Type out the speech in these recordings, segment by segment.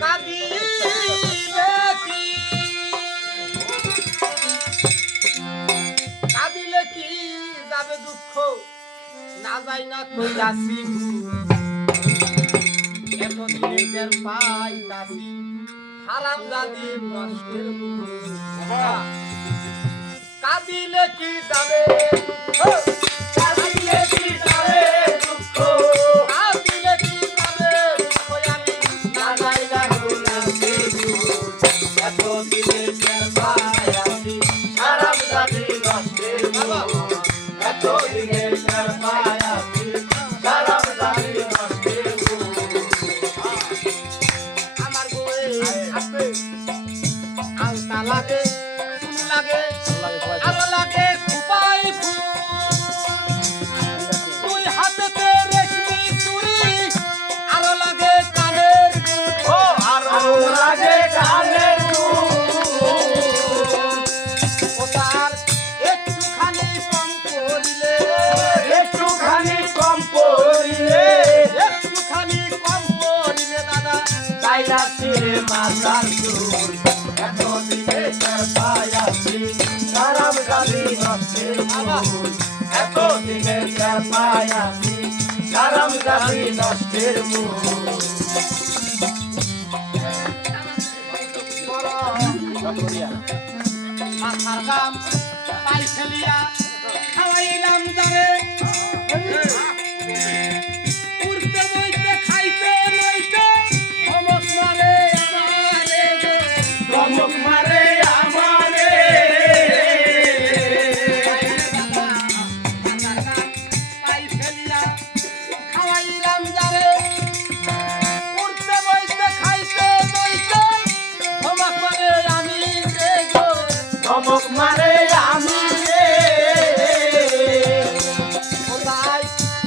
কাঁদিলে কি কাঁদিলে কি যাবে দুঃখ না যাই না কইরাছি এতদিনে টের পাইতাছি হারাম জাদি নষ্টের কাঁদিলে কি যাবে কাঁদিলে কি যাবে দুঃখ কাঁদিলে কি যাবে আমি না যাই না কইরাছি এতদিনে টের পাইতাছি হারাম জাদি নষ্টের এতদিনে টের পাইতাছি হারাম জাদি নষ্টের আমার গোয়ে আছে আলতা লাগে চুল লাগে আরো লাগে খুপাই ফুল তুই হাতেতে রেশমি চুড়ি আরো লাগে কানের ও আরো লাগে কানের ও তার একটুখানি কম করিলে দাদা তাইলা ছিড়ে মাথার চুল এতদিনে টের পাইয়াছি হারাম জাদি নষ্টের মূল এতদিনে টের পাইয়াছি হারাম জাদি নষ্টের মূল মাথার গাম পাই ফেলিয়া খাওয়াইলাম যারে উড়তে বইতে খাইতে লইতে ধমক মারে আমারে ধমক মারে আমারে পাই ফেলিয়া খাওয়াইলাম যারে উড়তে বইতে খাইতে লইতে ধমক মারে আমি রে গো ধমক মারে আমি রে ওলাই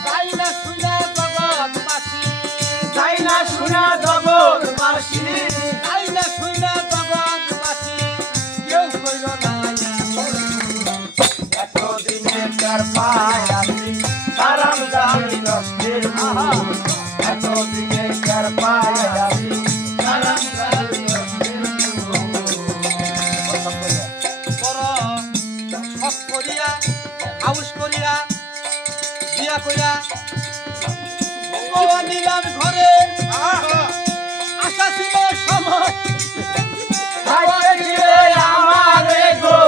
যাই না শুনা জগৎবাসী যাই না শুনা জগৎবাসী যাই না শুনা জগৎবাসী কেউ কইল না এতদিনে টের পাইয়াছি হারাম জাদি নষ্টের মূল এতদিনে টের পাইয়াছি হারাম জাদি নষ্টের শখ করিয়া হাউস করিয়া বিয়া করিয়া নিলাম ঘরে আশা ছিল সময় খাইতে দিবে আমারে গো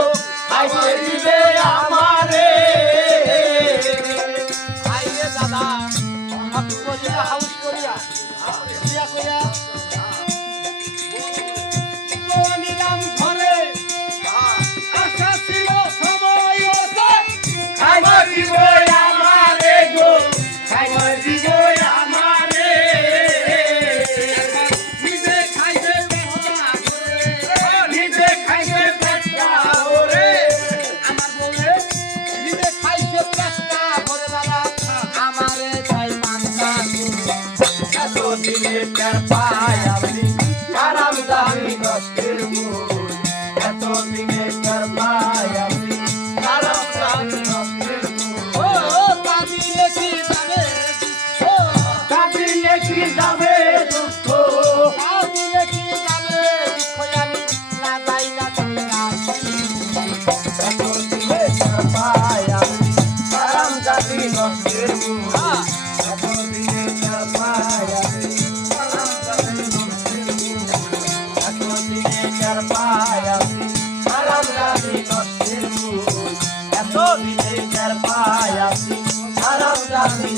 খাইতে দিবে আমারে আইরে দাদা শখ করিয়া হাউস করিয়া বিয়া করিয়া নিলাম ঘরে আশা ছিল সময় হতে খাইতে দিবে আমারে গো খাইতে দিবে আমারে নিজে খাইতে পেটটা করে নিজে খাইতে পেটটা করে আমার বলে নিজে খাইতে পেটটা করে বাবা আমারে চাই মানতা এতদিনে টের পাইয়াছি হারাম জাদি নষ্টের মূল এতদিনে টের পাইয়াছি হারাম জাদি নষ্টের মূল ও কাঁদিলে কি যাবে কাঁদিলে কি যাবে দুঃখ কাঁদিলে কি যাবে দুঃখ আমি না যাই না এতদিনে টের পাইয়াছি হারাম জাদি নষ্টের মূল এতদিনে টের পাইয়াছি হারাম জাদি নষ্টের মূল এতদিনে টের পাইয়াছি হারাম জাদি নষ্টের মূল এতদিনে টের পাইয়াছি হারাম জাদি